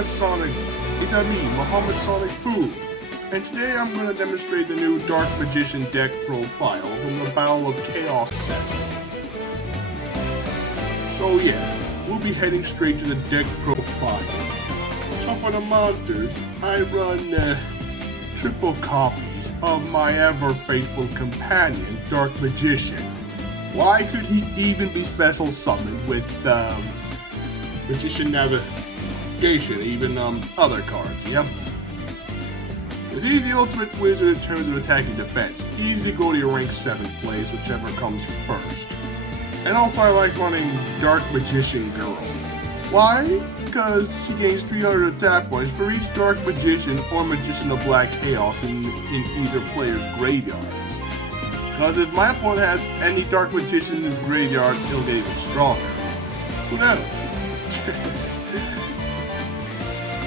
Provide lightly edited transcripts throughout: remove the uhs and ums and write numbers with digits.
Muhammad Sonic Boom, and today I'm going to demonstrate the new Dark Magician deck profile from the Battle of Chaos set. So yes, we'll be heading straight to the deck profile. So for the monsters, I run triple copies of my ever-faithful companion, Dark Magician. Why could he even be special summoned with Magician Navigation, even other cards, yep? He's the ultimate wizard in terms of attack and defense. Easy to go to your rank 7 plays, whichever comes first. And also I like running Dark Magician Girl. Why? Because she gains 300 attack points for each Dark Magician or Magician of Black Chaos in either player's graveyard. Because if my opponent has any Dark Magician in his graveyard, he'll get even stronger. Who knows?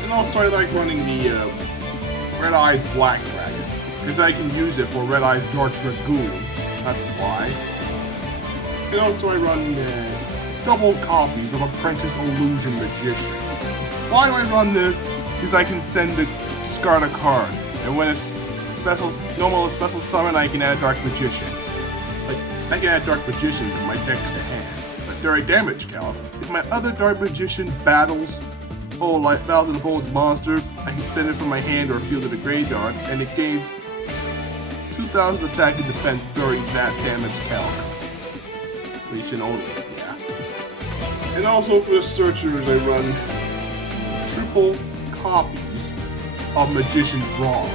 And also I like running the Red Eyes Black Dragon, because I can use it for Red Eyes Dark Dragoon. That's why. And also I run double copies of Apprentice Illusion Magician. Why do I run this? Because I can discard a card, and when it's normal special summon, I can add Dark Magician. Like, I can add Dark Magician from my deck to hand. But direct damage count. If my other Dark Magician battles an opponent's monster, I can send it from my hand or field to the graveyard, and it gains 2,000 attack and defense during that damage count. Completion only, yeah. And also for the searchers, I run triple copies of Magician's Rod.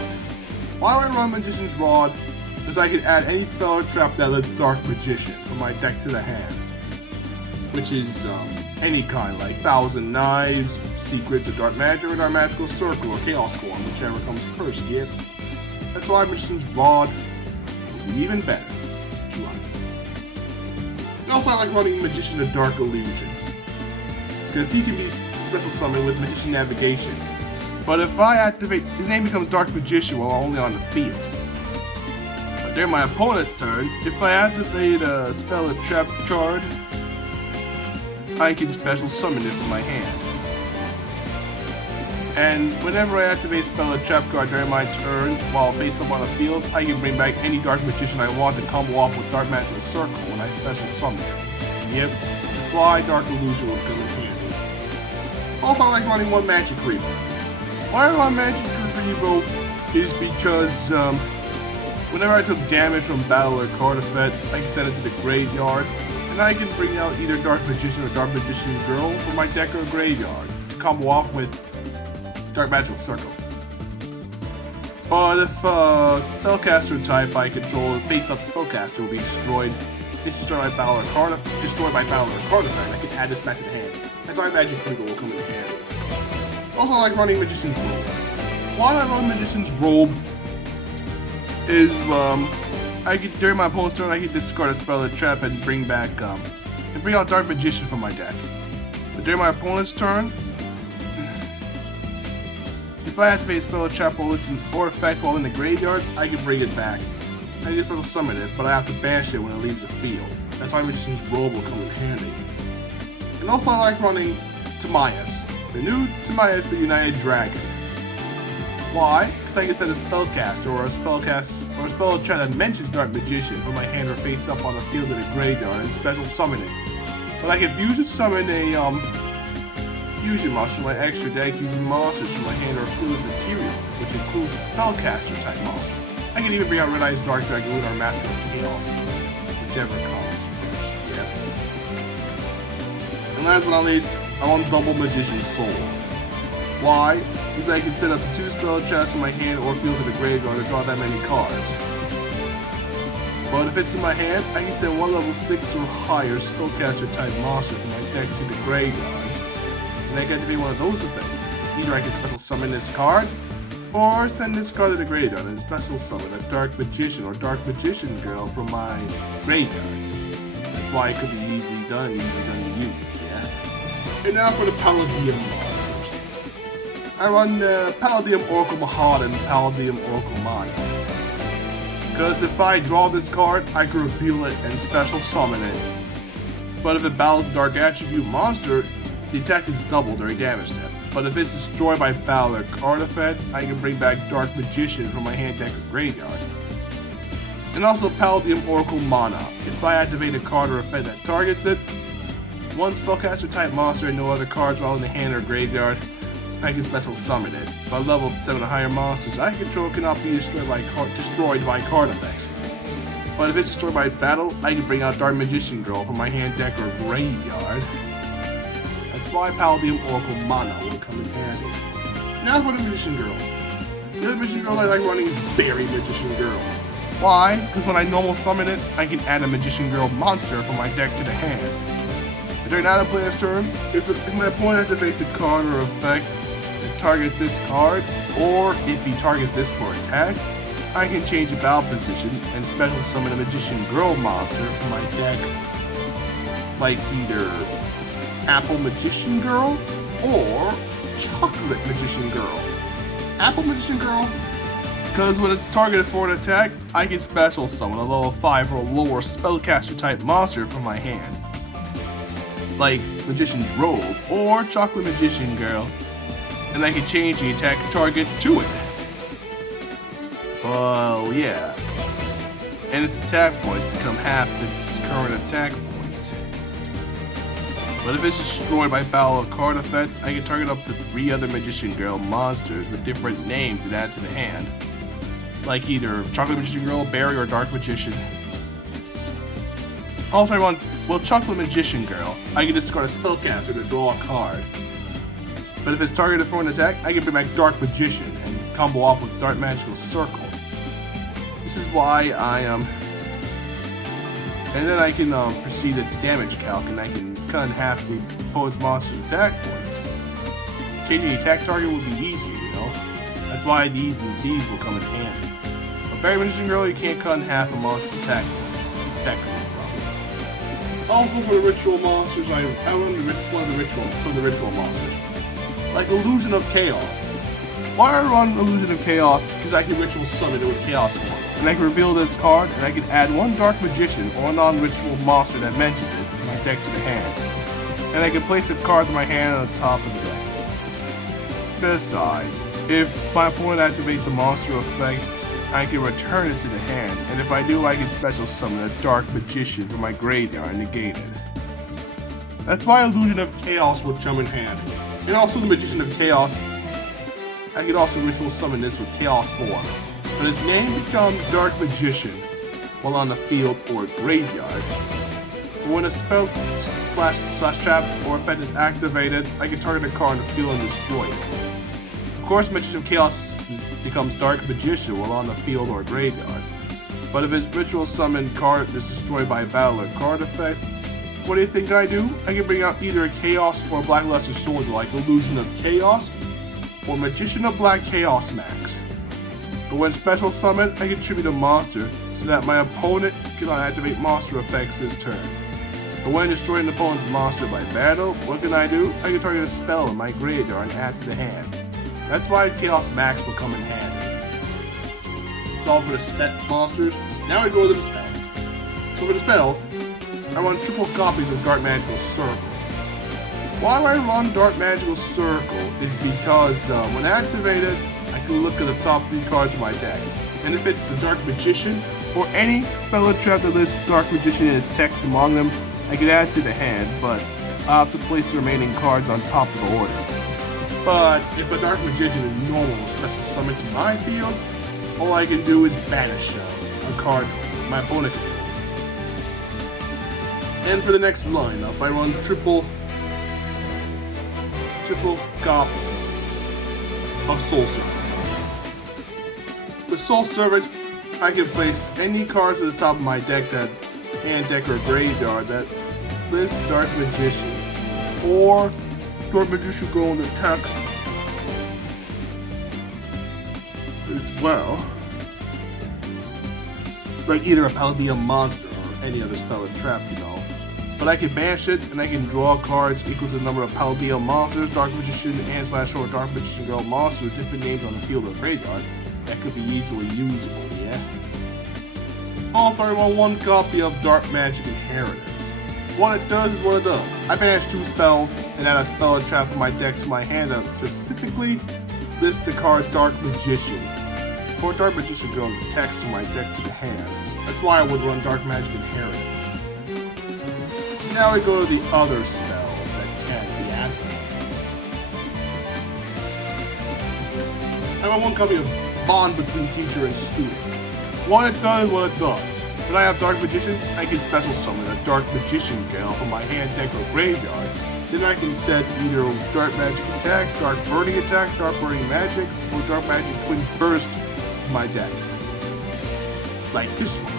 Why do I run Magician's Rod? Because I can add any spell or trap that lets Dark Magician from my deck to the hand. Which is any kind, like Thousand Knives, Secrets of Dark Magic, or Dark Magical Circle, or Chaos Storm, whichever comes first, yep. That's why Magician's Rod will be even better. And also I like running Magician of Dark Illusion, because he can be special summoned with Magician Navigation. But if I activate, his name becomes Dark Magician while only on the field. But during my opponent's turn, if I activate a spell or trap card, I can special summon it from my hand. And whenever I activate spell or trap card during my turn while face up on the field, I can bring back any Dark Magician I want to combo off with Dark Magical Circle when I special summon it. Yep, that's why Dark Illusion will come in handy. Also, I like running one Magic Reaver. Why I run Magic Reaver is because whenever I took damage from battle or card effect, I can send it to the graveyard, and I can bring out either Dark Magician or Dark Magician Girl from my deck or graveyard to combo off with Dark Magical Circle. But if spellcaster type I control face-up spellcaster will be destroyed by battle or card effect, I can add this back to the hand. That's why Magic Reaver will come in handy. Also, I like running Magician's Robe. Why I run Magician's Robe is during my opponent's turn I can discard a spell or trap and bring out Dark Magician from my deck. But during my opponent's turn, if I activate a spell or trap or effect while in the graveyard, I can bring it back. I can just summon it, but I have to banish it when it leaves the field. That's why Magician's Robe will come in handy. And also I like running Timaeus, the new Timaeus the United Dragon. Why? Because I can send a spellcaster or a spell or trap that mentions Dark Magician from my hand or face up on the field of the graveyard and special summon it. But I can fusion summon a fusion monster from my extra deck using monsters from my hand or fluid material, which includes spellcaster type monsters. I can even bring out Red Eyes Dark Dragoon or Master of Chaos, whichever comes first, yeah. And last but not least, I want double Magician's Soul. Why? Because I can set up 2 spell chests in my hand or field to the graveyard to draw that many cards. But if it's in my hand, I can send 1 level 6 or higher spellcaster type monster from my deck to the graveyard. And I can activate one of those effects. Either I can special summon this card, or send this card to the graveyard and special summon a Dark Magician or Dark Magician Girl from my graveyard. That's why it could be easily done to use, yeah? And now for the Paladium monsters. I run Paladium Oracle Mahad and Paladium Oracle Maya. Because if I draw this card, I can reveal it and special summon it. But if it battles a Dark Attribute monster, the attack is doubled during damage step. But if it's destroyed by battle or card effect, I can bring back Dark Magician from my hand, deck, or graveyard. And also Paldium Oracle Mana. If I activate a card or effect that targets it, one spellcaster type monster and no other cards while in the hand or graveyard, I can special summon it. By level 7 or higher monsters I control cannot be destroyed by card effects. But if it's destroyed by battle, I can bring out Dark Magician Girl from my hand, deck, or graveyard. That's why Paldium Oracle Mana will come in handy. Now for the Magician Girl. The other Magician Girl I like running is Berry Magician Girl. Why? Because when I normal summon it, I can add a Magician Girl monster from my deck to the hand. During another player's turn, if my opponent activates a card or effect that targets this card, or if he targets this for attack, I can change the battle position and special summon a Magician Girl monster from my deck, like either Apple Magician Girl or Chocolate Magician Girl. Apple Magician Girl, because when it's targeted for an attack, I can special summon a level 5 or lower spellcaster type monster from my hand, like Magician's Robe or Chocolate Magician Girl, and I can change the attack target to it. Well, yeah. And its attack points become half its current attack points. But if it's destroyed by battle or card effect, I can target up to 3 other Magician Girl monsters with different names and add to the hand, like either Chocolate Magician Girl, Berry, or Dark Magician. Also, I run, Chocolate Magician Girl, I can discard a spellcaster to draw a card. But if it's targeted for an attack, I can bring back Dark Magician and combo off with Dark Magical Circle. This is why and then I can proceed to damage calc, and I can cut in half the opponent's monster's attack points. Changing the attack target will be easy, you know? That's why these will come in handy. But Berry Magician Girl, you can't cut in half a monster's attack points. Also for the ritual monsters, I run the ritual monsters, like Illusion of Chaos. Why I run Illusion of Chaos? Because I can ritual summon it with Chaos form, and I can reveal this card, and I can add one Dark Magician or a non-ritual monster that mentions it from my deck to the hand, and I can place the cards in my hand on the top of the deck. Besides, if my opponent activates a monster effect, I can return it to the hand, and if I do, I can special summon a Dark Magician from my graveyard and negate it. That's why Illusion of Chaos will come in handy. And also the Magician of Chaos, I can also ritual summon this with Chaos form, but its name becomes Dark Magician while on the field or graveyard. But when a spell slash trap or effect is activated, I can target a card in the field and destroy it. Of course, Magician of Chaos becomes Dark Magician while on the field or graveyard. But if his ritual summon card is destroyed by a battle or card effect, what do you think I do? I can bring out either a Chaos or a Black Luster Soldier like Illusion of Chaos or Magician of Black Chaos Max. But when special summoned, I can tribute a monster so that my opponent cannot activate monster effects this turn. But when destroying the opponent's monster by battle, what can I do? I can target a spell in my graveyard and add to the hand. That's why Chaos Max will come in handy. It's all for the spec monsters. Now we go to the spells. So for the spells, I run triple copies of Dark Magical Circle. Why I run Dark Magical Circle is because when activated, I can look at the top 3 cards of my deck. And if it's a Dark Magician, or any spell or trap that lists Dark Magician and its text among them, I can add to the hand, but I have to place the remaining cards on top of the order. But if a Dark Magician is normal special summon to my field, all I can do is banish a card my opponent controls. And for the next lineup, I run triple copies of Soul Servant. With Soul Servant, I can place any cards at the top of my deck, that hand, deck, or graveyard that lists Dark Magician, or Dark Magician Girl in the text as well, like either a Paldium monster or any other spell or trap, you know. But I can banish it, and I can draw cards equal to the number of Paldium monsters, Dark Magician, and / or Dark Magician Girl monsters with different names on the field or graveyard that could be easily usable, yeah? Also, I want one copy of Dark Magic Inheritance. What it does is what it does. I banish 2 spells and add a spell and trap from my deck to my hand that specifically lists the card Dark Magician. Or Dark Magician Girl in the text to my deck to the hand. That's why I would run Dark Magic Inheritance. Now we go to the other spell that can be activated. I have one copy of Bond Between Teacher and Student. What it does, what it does. When I have Dark Magician, I can special summon a Dark Magician Gale from my hand, deck, or graveyard. Then I can set either Dark Magic Attack, Dark Burning Attack, Dark Burning Magic, or Dark Magic Twin Burst to my deck. Like this one.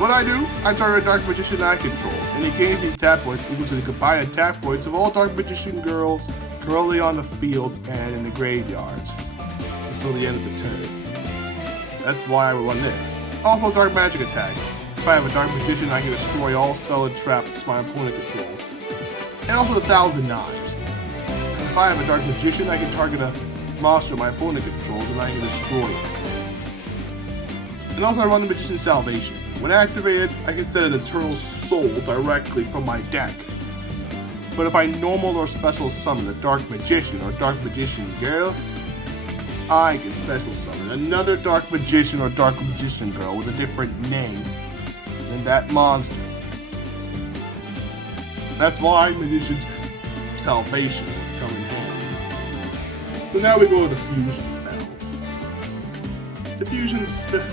What I do, I target a Dark Magician I control, and it gains these tap points equal to the combined attack points of all Dark Magician girls currently on the field and in the graveyards until the end of the turn. That's why I will run this. Also, Dark Magic Attack. If I have a Dark Magician, I can destroy all spell and traps my opponent controls. And also the Thousand Knives. If I have a Dark Magician, I can target a monster my opponent controls and I can destroy it. And also I run the Magician's Salvation. When activated, I can set an Eternal Soul directly from my deck. But if I normal or special summon a Dark Magician or Dark Magician Girl, I can special summon another Dark Magician or Dark Magician Girl with a different name than that monster. That's why Magician's Salvation would come in handy. So now we go to the fusion spells. The fusion spell.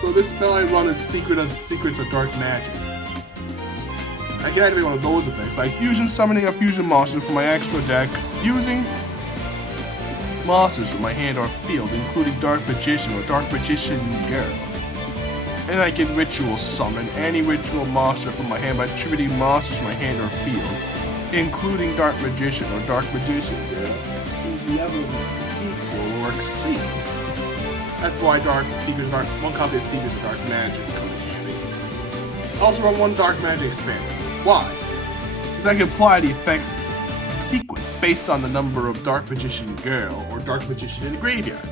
So this spell I run is Secret of Secrets of Dark Magic. I can activate one of those effects, like fusion summoning a fusion monster from my extra deck using monsters from my hand or field, including Dark Magician or Dark Magician Girl. And I can ritual summon any ritual monster from my hand by attributing monsters to my hand or field, including Dark Magician or Dark Magician Girl, whose level is equal or exceed. That's why one copy of Secrets of Dark Magic comes in handy. I also run one Dark Magic Expander. Why? Because I can apply the effects sequence based on the number of Dark Magician Girl or Dark Magician in the graveyard.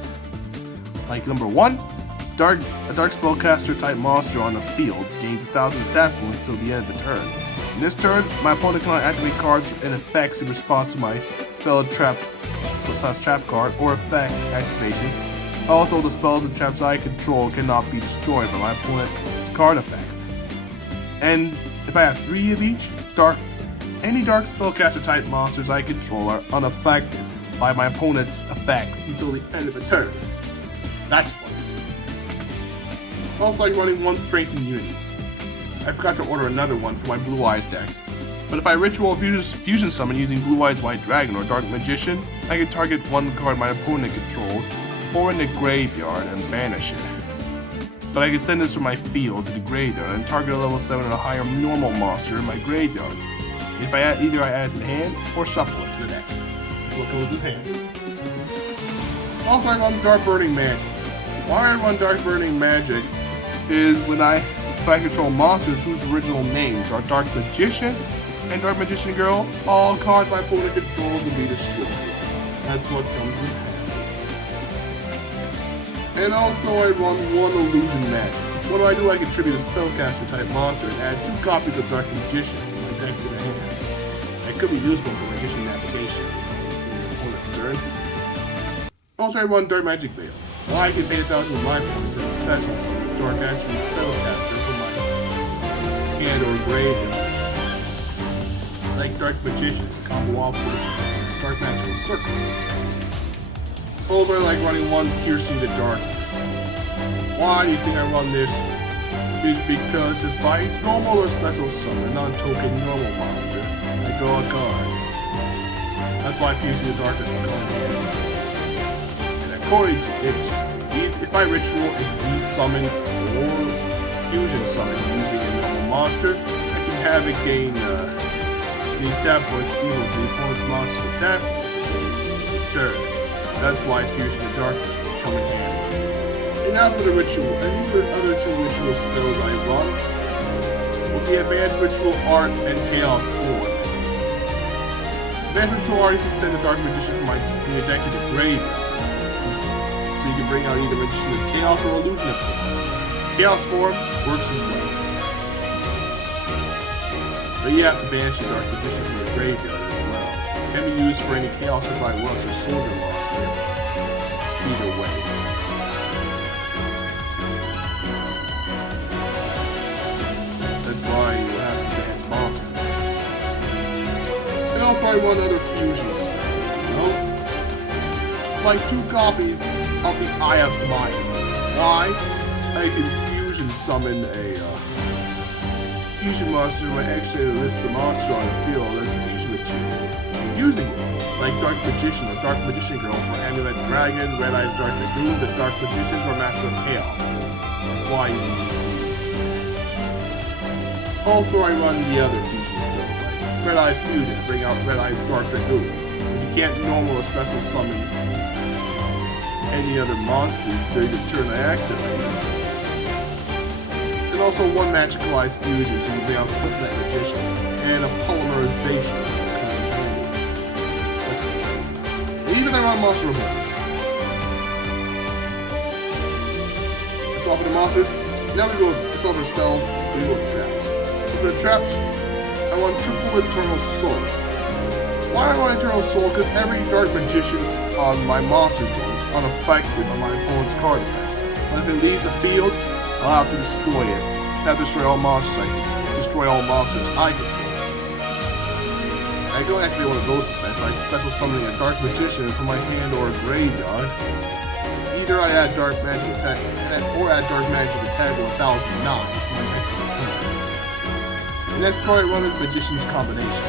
Like number 1, a Dark Spellcaster type monster on the field gains 1,000 attack points until the end of the turn. In this turn, my opponent cannot activate cards and effects in response to my spell trap card or effect activation. Also, the spells and traps I control cannot be destroyed by my opponent's card effects. And if I have 3 of each, any Dark Spellcaster type monsters I control are unaffected by my opponent's effects until the end of the turn. That's one. It's also like running one Strength and Unity. I forgot to order another one for my Blue Eyes deck. But if I ritual fusion summon using Blue Eyes White Dragon or Dark Magician, I can target one card my opponent controls or in the graveyard and banish it. But I can send this from my field to the graveyard and target a level 7 or higher normal monster in my graveyard. If I add it to the hand or shuffle it to the deck. What goes in hand. Also I run Dark Burning Magic. Why I run Dark Burning Magic is if I control monsters whose original names are Dark Magician and Dark Magician Girl, all cards my opponent controls will be destroyed. That's what comes in hand. And also I run one Illusion Magic. What do? I contribute a Spellcaster type monster and add 2 copies of Dark Magician to my deck to the hand. That could be useful for Magician navigation in your opponent's turn. Also I run Dark Magic Veil. Well, I can pay 1,000 of my points as a special Dark Action Spellcaster from my hand or graveyard. Like Dark Magician, combo off with Dark Magical Circle. Also, I like running one Piercing the Darkness. Why do you think I run this? Is because if I normal or special summon a non-token normal monster, I draw a card. That's why Piercing the Darkness is called. And according to this, if I ritual exceed summon or fusion summon using a normal monster, I can have it gain the tap points equal to the opponent's monster tap points turn. That's why Piercing the Darkness will come in handy. And now for the ritual. Any other 2 ritual spells I run will be Advanced Ritual Art and Chaos Form. Advanced Ritual Art, you can send the Dark Magician from your deck to the graveyard. So you can bring out either Magician of Chaos or Illusion of Chaos. Chaos Form works as well. But you have to banish the Dark Magician from the graveyard as well. Can be used for any Chaos Supply Rust or Soldier monster. Either way. That's why you have to dance monsters. And I'll probably run other fusions. Well, like 2 copies of the Eye of Mine. Why? I can fusion summon a fusion monster when actually list the monster on the field as fusion material. And using it, like Dark Magician or Dark Magician Girl for Amulet Dragon, Red Eyes Dark Dragoon, the Dark Magicians, or Master of Chaos. That's why you use these. Also, I run the other fusion skills, like Red Eyes Fusion, bring out Red Eyes Dark Dragoon. You can't normal or special summon any other monsters during the turn I activate. And also 1 Magical Eyes Fusion, so you bring out Footnet Magician, and a Polymerization. And even I run Monster Reborn. That's all for the monsters. Now we go, it's all for spells, we go to traps. So for the traps, I want triple Eternal Soul. Why do I want Eternal Soul? Because every Dark Magician on my monster zone is unaffected on my opponent's card effect. But if it leaves the field, I'll have to destroy it. Have to destroy all monsters I control. Destroy all monsters I control. I don't activate one of those effects, like special summoning a Dark Magician from my hand or a graveyard. Either I add Dark Magic Attack or add Dark Magic Attack or 1009 for my next turn. The next card I run is Magician's Combination.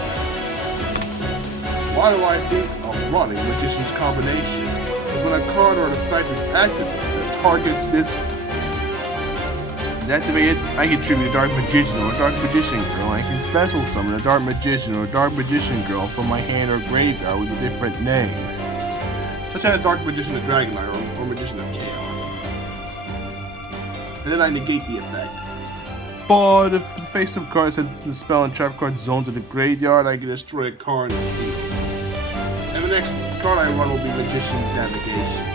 Why do I think of running Magician's Combination? Because when a card or an effect is activated that targets this activated, I can tribute a Dark Magician or a Dark Magician Girl. I can special summon a Dark Magician or a Dark Magician Girl from my hand or graveyard with a different name. Such as Dark Magician of Dragonite or Magician of Chaos. And then I negate the effect. But if the face of cards has the spell and trap card zones in the graveyard, I can destroy a card in the field. And the next card I run will be Magician's Navigation.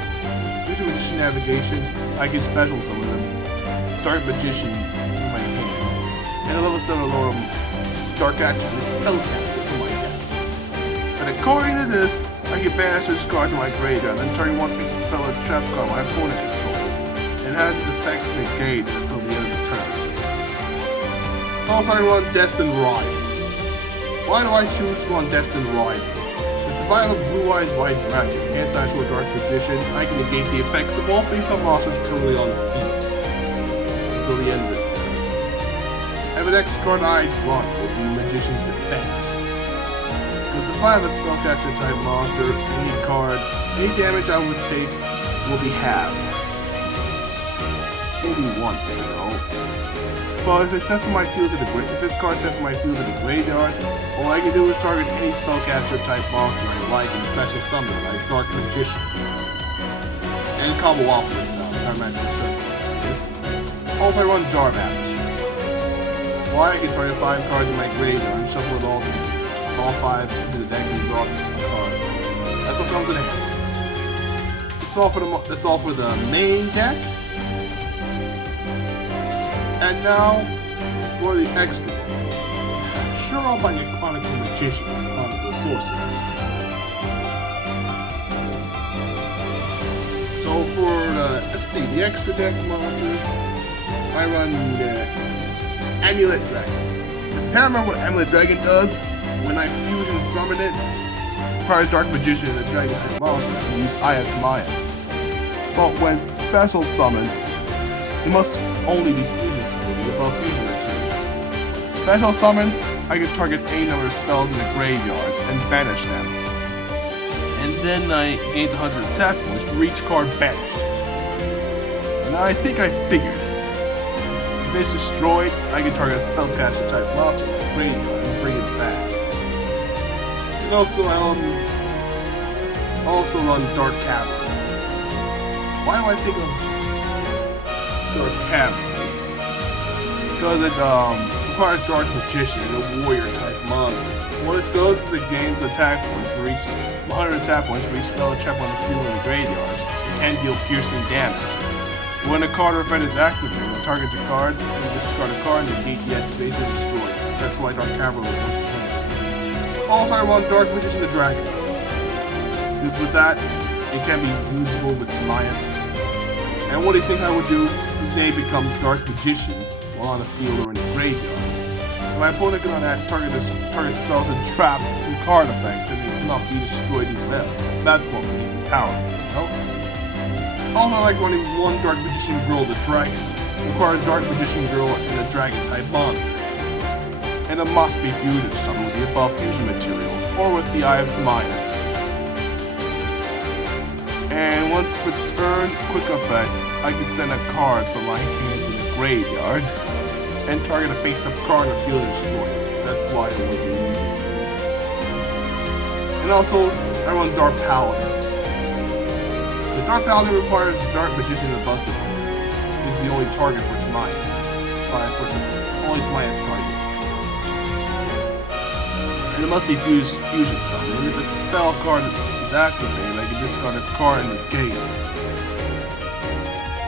Using Magician Navigation, I can special summon them. Dark Magician in my hand. And a level 7 lower Dark Action and Spellcaster for my deck. And according to this, I can banish this card to my graveyard, then turn 1 piece of spell or trap card my opponent controls. And has its effects negated until the end of the turn. Also, I run Destined Rival. Why do I choose to run Destined Rival? If I have a Blue Eyes White Dragon, anti-sword Dark Magician, I can negate the effects of all face-up monsters currently on the field until the end of the turn. And the next card I run will be Magician's Defense. Because if I have a spellcaster type monster, any card, any damage I would take will be halved. Maybe 1 thing though. But if it's sent from my field to the if this card is sent from my field to the graveyard, all I can do is target any spellcaster type monster I like and special summon like Dark Magician. And combo off with Dark Magic Circle. Also I run Darbat. Why I can target 5 cards in my graveyard and shuffle it all 5 into the deck and draw a card. That's what comes in hand. That's all for the main deck. And now, for the extra deck. Sure, I'll buy a Chronicle Magician and Chronicle Sorceress. So for let's see, the extra deck monsters, I run Amulet Dragon. Because if I remember what Amulet Dragon does, when I fusion summon it, requires Dark Magician and the Dragon type monster to use Eye of Maya. But when special summoned, it must only be fusion summoned above fusion return. Special summon, I can target any number of spells in the graveyards and banish them. And then I gain 100 attack points for each card banished. Now I think I figured it. If it's destroyed, I can target a spellcaster type monster in the graveyard and bring it back. And also run Dark Cavern. Why do I think of Dark Cavern? Because it requires Dark Magician and a warrior type monster. What it does is it gains attack points for each 100 attack points for each spell check on the field in the graveyards and can deal piercing damage. When a card or effect is activated, it targets a card and discard a card and negate the activation and destroy it. That's why Dark Cavalier was once again. Also, I run Dark Magician the Dragon. Because with that, it can be usable with Timaeus. And what do you think I would do? His name becomes Dark Magician while on the field or in the graveyard. My opponent cannot target spells and traps and card effects, and they cannot be destroyed as well. That's what we need power. No? Also, I like running one Dark Magician Girl the Dragon. Requires Dark Magician Girl and a Dragon type monster. And it must be fusion summoned with the above fusion materials, or with the Eye of Timaeus. And once per turn, quick effect, I can send a card from my hand to the graveyard and target a face-up card or field destroy. That's why it was used. And also, I run Dark Paladin. The Dark Paladin requires Dark Magician and Buster. He's the only target for Timaeus. Only Timaeus target. And it must be fusion summoned. And if a spell card is activated, I can discard a card in the game.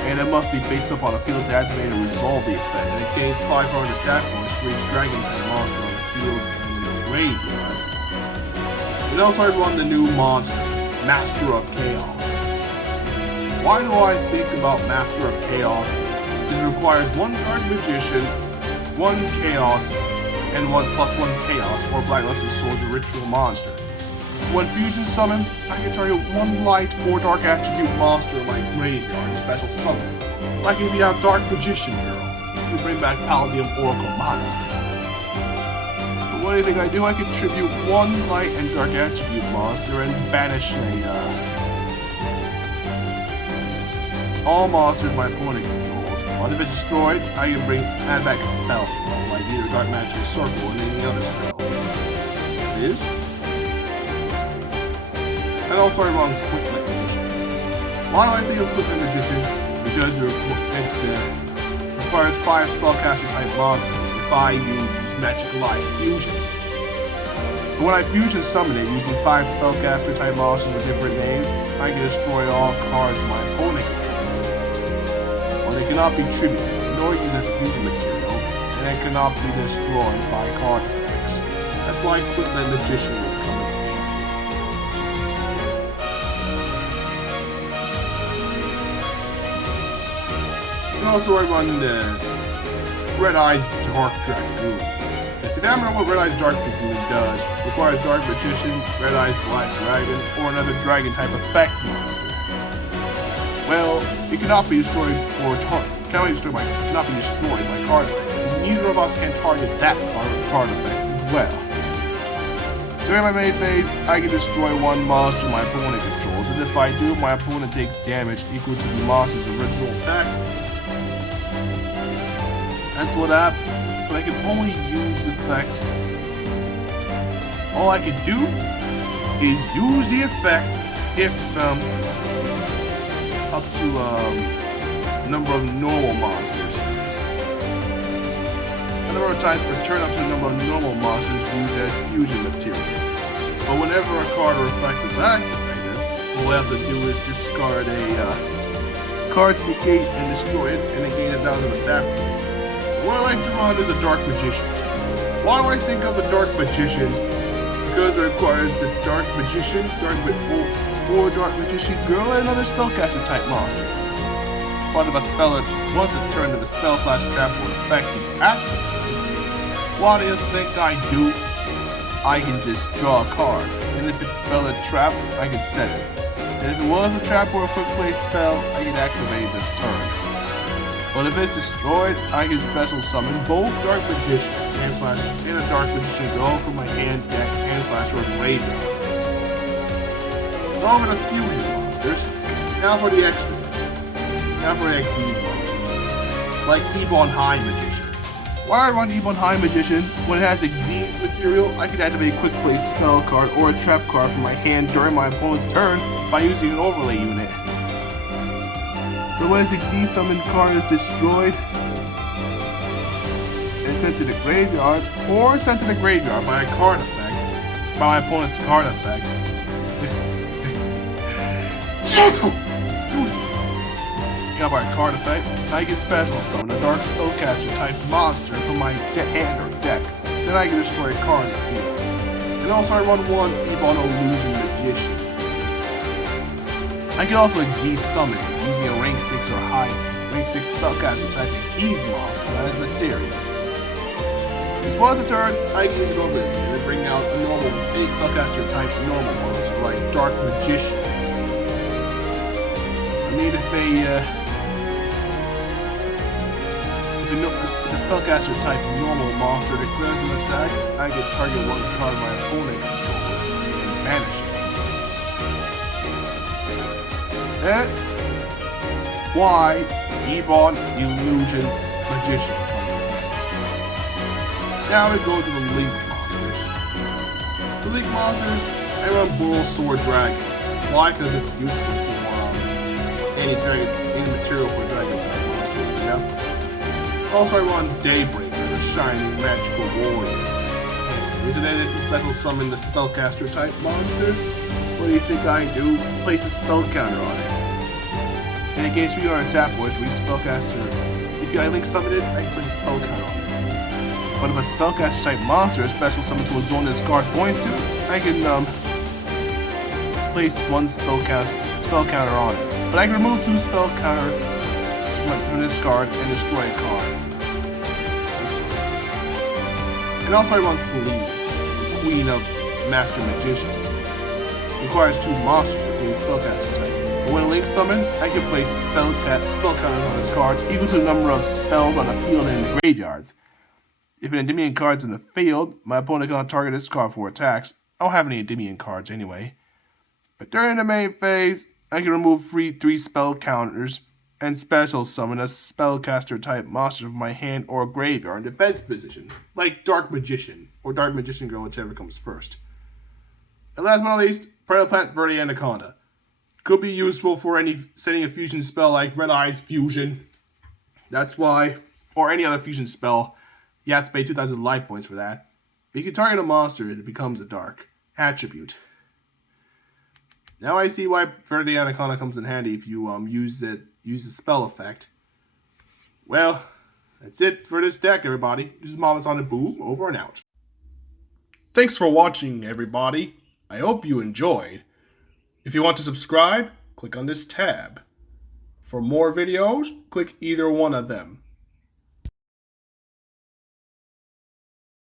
And it must be based up on a field to activate and resolve the effect. And it gains 500 attack points for each dragon type monster on the field and in the graveyard. And also I run the new monster, Master of Chaos. Why do I think about Master of Chaos? It requires one Dark Magician, one Chaos, and one +1 Chaos or Blacklusted Soldier Ritual Monster. When fusion summoned, I can target one light or dark attribute monster in my graveyard special summon. Like if you have Dark Magician Girl, you bring back Paldium Oracle Mana. But what do you think I do? I contribute one light and dark attribute monster and banish all monsters my opponent controls. But if it's destroyed, I can add back a spell, like either Dark Magic Circle or any other spell. It is? And also I run Quick Magician. Why do I think of Quick Magician? Because it requires 5 spellcaster type monsters if I use Magicalized Fusion. But when I fusion summon it using 5 spellcaster type monsters with different names, I can destroy all cards my opponent controls. Well, they cannot be tributed, nor use as fusion material, and they cannot be destroyed by card effects. That's why Quick Magician would come in. And also I run the Red Eyes Dark Dragoon. It's an admiral what Red Eyes Dark Dragoon does. Requires Dark Magician, Red Eyes Black Dragon, or another dragon type effect monster. Well, it cannot be destroyed cannot be destroyed by card effect. Neither of us can target that card effect as well. During my main phase, I can destroy one monster my opponent controls, and if I do, my opponent takes damage equal to the monster's original attack. That's what happened, but I can only use the effect. All I can do is use the effect if up to number of normal monsters. A number of times per turn up to the number of normal monsters used as fusion material. But whenever a card or effect is activated, all I have to do is discard a card to negate and destroy it and then gain it down to the tap. What I like to run is a Dark Magician. Why do I think of the Dark Magician? Because it requires the Dark Magician, or Dark Magician Girl, and another spellcaster type monster. But if a spell once it's turned to the spell/trap or effect is activated, what do you think I do? I can just draw a card, and if it's a spell or trap, I can set it. And if it was a trap or a quick play spell, I can activate this turn. But if it's destroyed, I can special summon both Dark Magician and a Dark Magician Girl from my hand, deck, and/or graveyard. So over the fusion monsters, now for the extra deck. Now for the XD monsters. Like Ebon High Magician. Why I run Ebon High Magician? When it has Xyz material, I can activate a quick play spell card or a trap card from my hand during my opponent's turn by using an overlay unit. But when the Xyz summoned card is destroyed and sent to the graveyard, or sent to the graveyard by a card effect, by my opponent's card effect, by a card effect, I can special summon a Dark Spellcaster type monster from my hand or deck. then I can destroy a card in the field. And also I run one Ebon Illusion Magician. I can also de-summon it using a rank 6 or high rank 6 spellcaster type Heave monster as Materia. As well as the turn, I can use it over and bring out a normal spellcaster type normal monster like Dark Magician. I mean, if the spellcaster type normal monster declares an attack, I can target one card my opponent controls and banish it. That's why Ebon Illusion Magician. Now we go to the Link monsters. The Link monsters, I run Bull Sword Dragon. Why? Because it's useful for any material for dragon type monsters, you know? Also I run Daybreaker, the shining magical warrior. Isn't it if you special summon the spellcaster type monster? What do you think I do? Place a spell counter on it. In case we are a tap voice, we spellcaster. If I link summon it, I place a spell counter on it. But if a spellcaster type monster is special summoned to a zone this card points to, I can place one spell counter on it. But I can remove 2 spell counters from this card and destroy a card. And also I run Selene, the Queen of Master Magicians. Requires 2 monsters between spellcaster type. But when a link summoned, I can place spell counters on this card equal to the number of spells on the field and in the graveyards. If an Endymion card's in the field, my opponent cannot target this card for attacks. I don't have any Endymion cards anyway. But during the main phase, I can remove 3 spell counters and special summon a spellcaster type monster from my hand or graveyard in defense position, like Dark Magician or Dark Magician Girl, whichever comes first. And last but not least, Predator Plant Verde Anaconda. Could be useful for setting a fusion spell like Red Eyes Fusion. That's why, or any other fusion spell, you have to pay 2,000 life points for that. But you can target a monster and it becomes a dark attribute. Now I see why Verde Anaconda comes in handy if you use the spell effect. Well, that's it for this deck, everybody. This is Mama Boom, over and out. Thanks for watching, everybody. I hope you enjoyed. If you want to subscribe, click on this tab. For more videos, click either one of them.